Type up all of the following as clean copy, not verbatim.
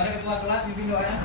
Mari ketua kelas pimpin doanya.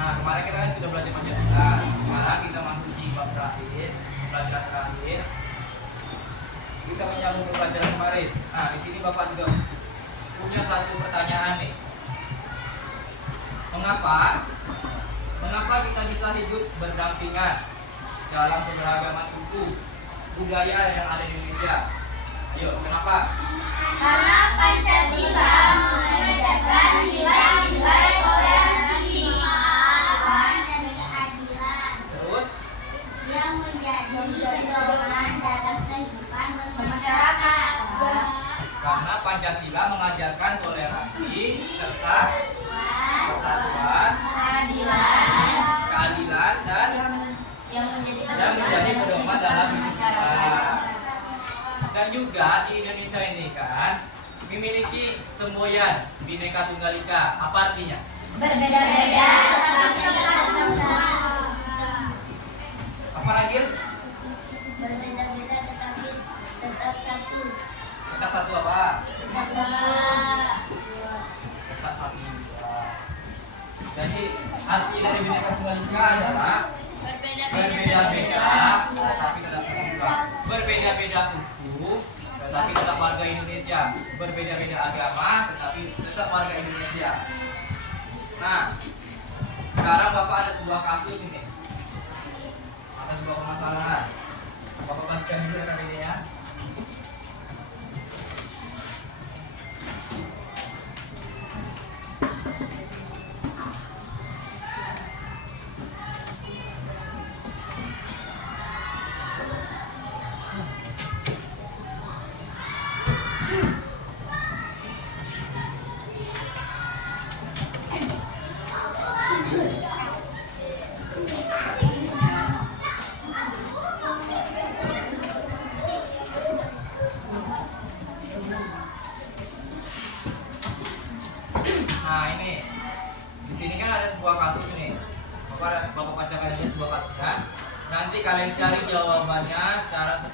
Nah, kemarin kita kan sudah belajar Pancasila. Sekarang kita masuk di bab terakhir, pelajaran terakhir. Kita menyambung ke pelajaran kemarin. Nah, di sini Bapak juga punya satu pertanyaan nih. Mengapa kita bisa hidup berdampingan dalam keberagaman suku budaya yang ada di Indonesia? Ayo, kenapa? Karena Pancasila mengajarkan nilai-nilai toleransi, keadilan dan keadilan. Terus? Yang menjadi pedoman dalam kehidupan bermasyarakat. Karena Pancasila mengajarkan toleransi serta persatuan, keadilan dan yang menjadi pedoman dalam hidup kita. Dan juga di Indonesia ini kan memiliki semboyan Bhinneka Tunggal Ika. Apa artinya? berbeda-beda tetapi tetap sama. Apa lagi? Berbeda-beda tetapi tetap satu. Tetap satu apa? Sama. Tetap satu. Jadi arti dari Bhinneka Tunggal Ika adalah berbeda-beda tetapi tetap satu juga. Berbeda-beda suku tetapi tetap warga Indonesia. Berbeda-beda agama tetapi tetap warga Indonesia. Nah, sekarang Bapak ada sebuah kasus ini. Ada sebuah permasalahan. Bapak bagikan dulu rekam ini ya. Nah ini, di sini kan ada sebuah kasus nih. Bapak bacakan aja sebuah kasusnya. Nanti kalian cari jawabannya, cara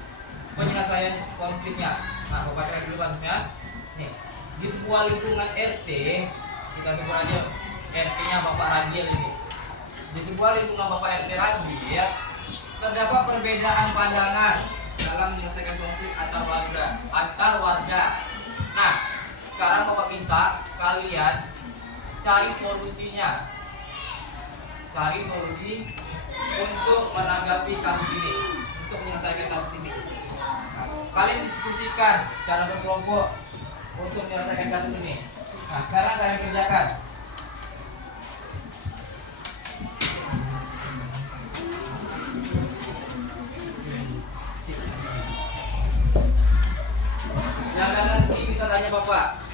penyelesaian konfliknya. Nah, Bapak bacakan dulu kasusnya. Nih, di sebuah lingkungan RT, kita sebut aja RT-nya Bapak Ragil ini. Di sebuah lingkungan Bapak RT Ragil, terdapat perbedaan pandangan dalam menyelesaikan konflik antar warga. Nah, sekarang Bapak minta kalian cari solusinya. Cari solusi untuk menanggapi kasus ini, untuk menyelesaikan kasus ini. Nah, kalian diskusikan secara berkelompok untuk menyelesaikan kasus ini. Nah, sekarang kalian kerjakan. Yang nanti bisa tanya Bapak.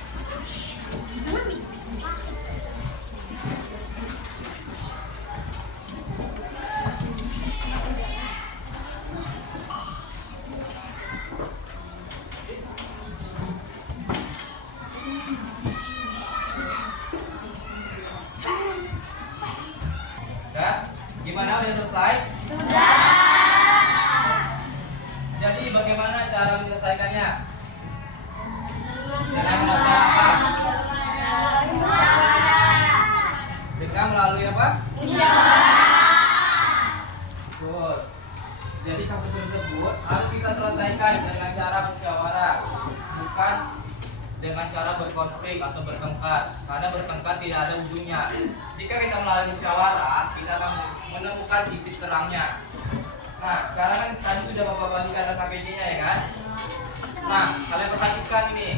betul. Jadi kasus tersebut harus kita selesaikan dengan cara musyawarah, bukan dengan cara berkonflik atau bertengkar. Karena bertengkar tidak ada ujungnya. Jika kita melalui musyawarah, kita akan menemukan titik terangnya. Nah, sekarang kan tadi sudah Bapak bagikan KPD-nya ya kan? Nah, kalian perhatikan ini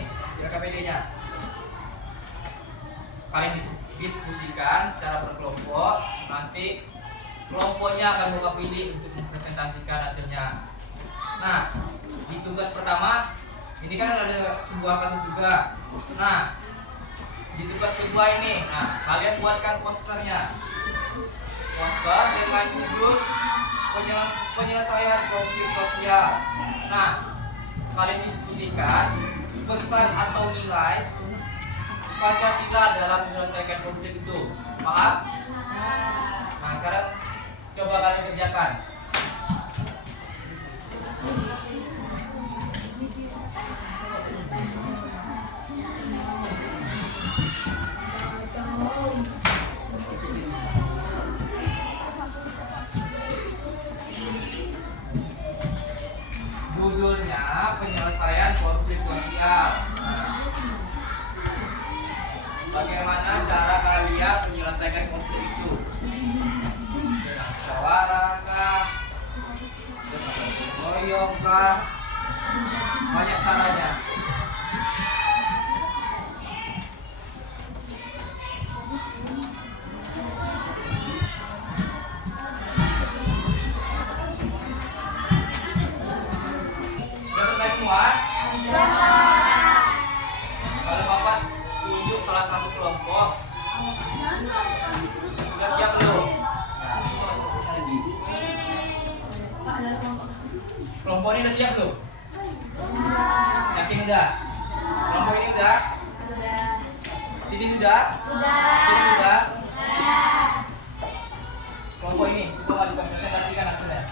KPD-nya. Kalian diskusikan secara berkelompok, nanti kelompoknya akan Bapak pilih untuk mempresentasikan hasilnya. Nah, di tugas pertama ini kan ada sebuah kasus juga. Nah, di tugas kedua ini, nah kalian buatkan posternya. Poster dengan judul penyelesaian konflik sosial. Nah, kalian diskusikan pesan atau nilai Pancasila dalam menyelesaikan konflik itu. Paham? Nah, sekarang coba kalian kerjakan. Judulnya penyelesaian konflik sosial. Bagaimana cara kalian menyelesaikan konflik itu? Dengan musyawarah kah? Dengan gotong royong kah? Banyak caranya. Sudah selesai semua? Kalau Bapak tunjuk salah satu kelompok, sudah siap belum? Nah, kelompok lagi. Kelompok ini udah siap belum? Yakin udah? Kelompok ini udah? Sini sudah? Sini sudah? Kelompok ini, coba kita presentasikan hasilnya.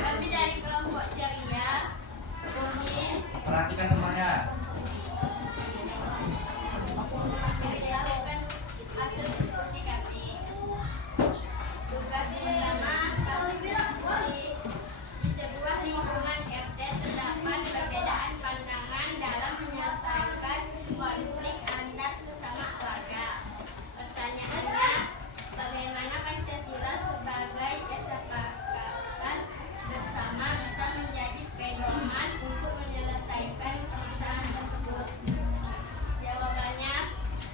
Kami dari kelompok ceria, kumis, Perhatikan temannya. berdasarkan hasil diskusi kami. Tugas pertama, kasus diskusi. Di sebuah lingkungan RT terdapat perbedaan pandangan dalam menyelesaikan konflik antar sesama warga. Pertanyaannya, bagaimana Pancasila sebagai kesepakatan bersama bisa menjadi pedoman untuk menyelesaikan permasalahan tersebut? Jawabannya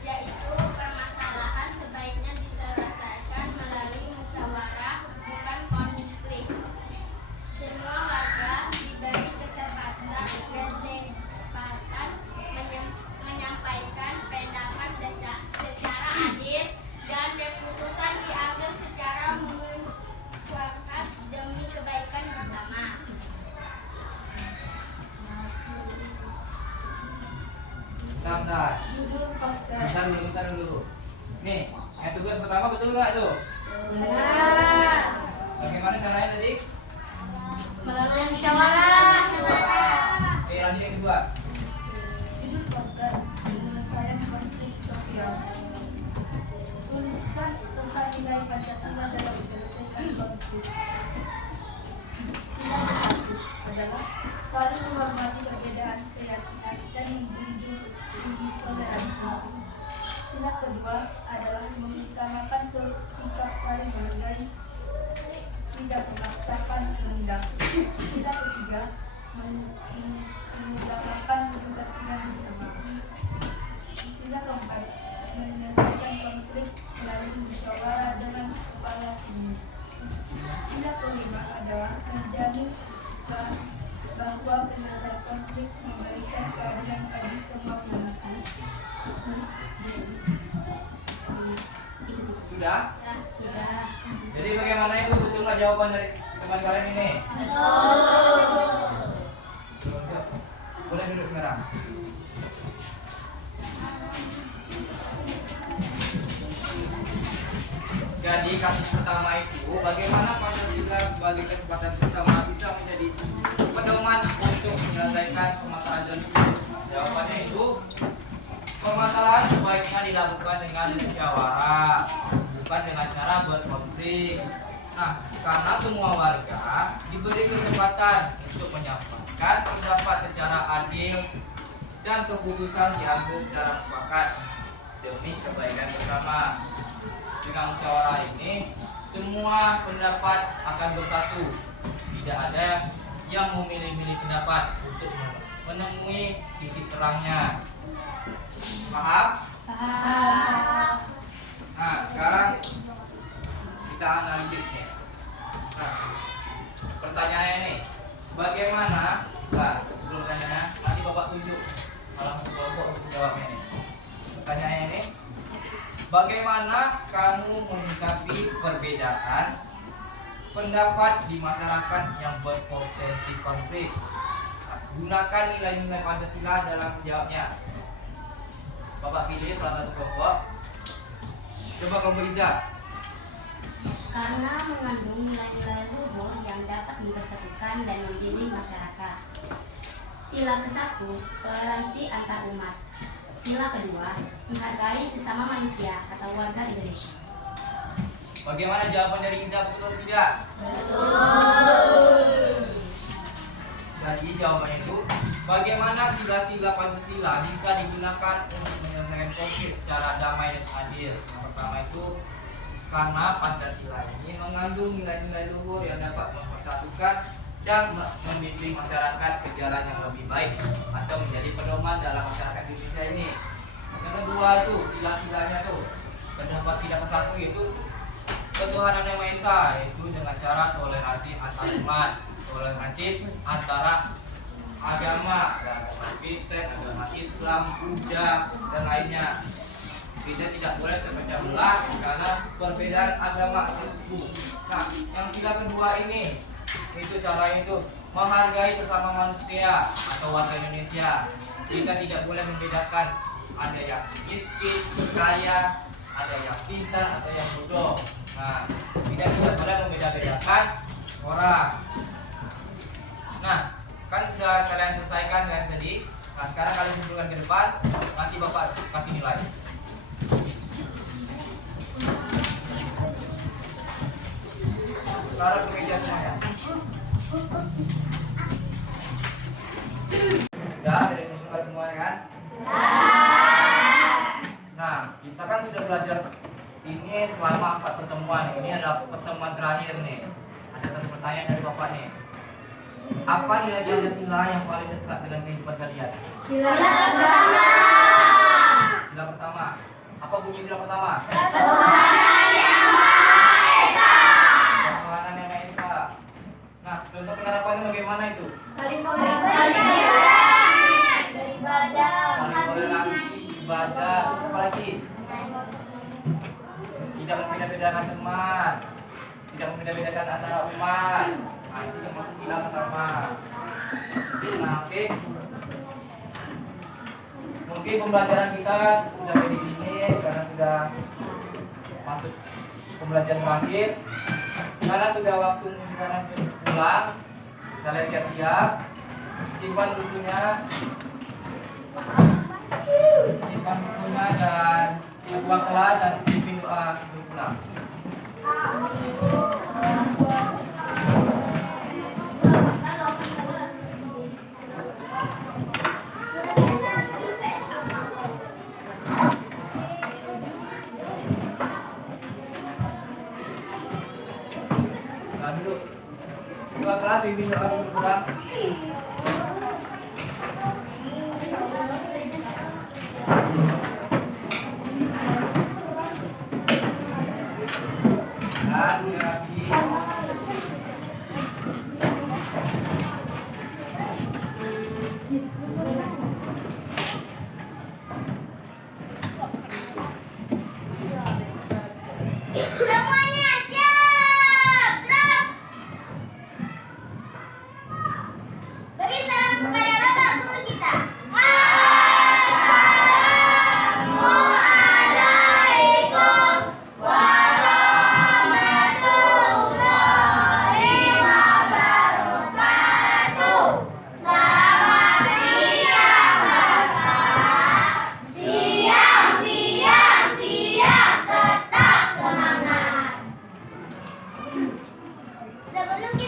yaitu permasalahan sebaiknya diselesaikan melalui musyawarah, bukan konflik. Semua warga diberi kesempatan menyampaikan pendapat secara adil dan keputusan diambil secara mufakat demi kebaikan bersama. Bentar, Judul poster. bentar dulu. Nih, yang tugas pertama betul nggak tuh? Benar. Bagaimana caranya tadi? Melalui musyawarah. Oke, lanjut yang kedua. Judul poster penyelesaian konflik sosial. Tuliskan pesan nilai Pancasila dalam menyelesaikan konflik. Sila ke-1 adalah saling menghormati perbedaan keyakinan dan menjunjung tinggi toleransi. Sila kedua adalah mengutamakan sikap saling menghargai, tidak memaksakan kehendak. Sila ketiga mengutamakan kepentingan bersama. Sila keempat menyelesaikan konflik melalui musyawarah dengan kepala tinggi. Sila kelima adalah menjamin bahwa penyelesaian konflik memberikan keadilan bagi semua pihak. Sudah? Sudah. Jadi bagaimana itu betul nggak jawaban dari teman kalian ini? Boleh duduk sekarang. Jadi kasus pertama itu bagaimana Pancasila sebagai kesempatan bersama bisa menjadi pedoman untuk menyelesaikan permasalahan tersebut. Jawabannya itu permasalahan sebaiknya dilakukan dengan musyawarah, bukan dengan cara buat konflik. Nah, karena semua warga diberi kesempatan untuk menyampaikan pendapat secara adil dan keputusan diambil secara mufakat demi kebaikan bersama. Dengan musyawarah ini, semua pendapat akan bersatu. Tidak ada yang memilih-milih pendapat untuk menemui titik terangnya. Paham? Paham. Nah, sekarang kita analisisnya. Nah, pertanyaannya nih, bagaimana? Nah, sebelum pertanyaannya, nanti Bapak tunjuk malah kelompok untuk jawabnya nih. Pertanyaannya ini, bagaimana kamu menyikapi perbedaan pendapat di masyarakat yang berpotensi konflik? Nah, gunakan nilai-nilai Pancasila dalam menjawabnya. Bapak pilih salah satu kelompok. Coba kelompok Iza. Karena mengandung nilai-nilai luhur yang dapat mempersatukan dan membimbing masyarakat. Sila ke-1, toleransi antar umat. Sila kedua, menghargai sesama manusia atau warga Indonesia. Bagaimana jawaban dari Iza, betul atau tidak? Jadi jawabannya itu, bagaimana sila-sila Pancasila bisa digunakan untuk menyelesaikan konflik secara damai dan adil. Yang pertama itu, karena Pancasila ini mengandung nilai-nilai luhur yang dapat mempersatukan dan membimbing masyarakat ke jalan yang lebih baik atau menjadi pedoman dalam masyarakat Indonesia ini. Yang kedua itu sila-silanya tuh, pendapat sila ke-1 itu ketuhanan yang Maha Esa, yaitu dengan cara toleransi antar umat, toleransi antara agama Kristen, agama Islam, Buddha dan lainnya. Kita tidak boleh terpecah belah karena perbedaan agama tersebut. Nah, yang sila kedua ini itu caranya itu menghargai sesama manusia atau warga Indonesia. Kita tidak boleh membedakan ada yang miskin, kaya, ada yang pintar atau yang bodoh. Nah, kita tidak boleh membeda-bedakan orang. Nah, kan sudah kalian selesaikan kan tadi. Nah, sekarang kalian kumpulkan ke depan. Nanti Bapak kasih nilai. Taruh ke meja semuanya. Sudah, ada yang kumpulkan semuanya kan? Nah, kita kan sudah belajar ini selama 4 pertemuan. Ini adalah pertemuan terakhir nih. Ada satu pertanyaan dari Bapak nih. Apa nilai Pancasila yang paling dekat dengan kehidupan kalian? Sila pertama. Sila pertama. Apa bunyi sila pertama? Ketuhanan yang Maha Esa. Ketuhanan yang Maha Esa. Nah, contoh penerapannya bagaimana itu? Saling beribadah. Saling toleransi, ibadah, terus apa lagi? Tidak membeda-bedakan teman, tidak membeda-bedakan antara umat. Nah, itu yang masuk sila pertama. Nah, oke. Mungkin pembelajaran kita sudah di sini karena sudah masuk pembelajaran terakhir. Karena sudah waktu sekarang pulang, kalian siap-siap. Simpan bukunya, dan ketua kelas dan pimpin doa sebelum pulang. Nah, duduk. Ketua kelas pimpin doa sebelum pulang. Semuanya siap. Gerak. Beri salam kepada Bapak Guru kita. Assalamualaikum warahmatullahi wabarakatuh. Selamat siang Bapak. Siap, tetap semangat. Sebelum kita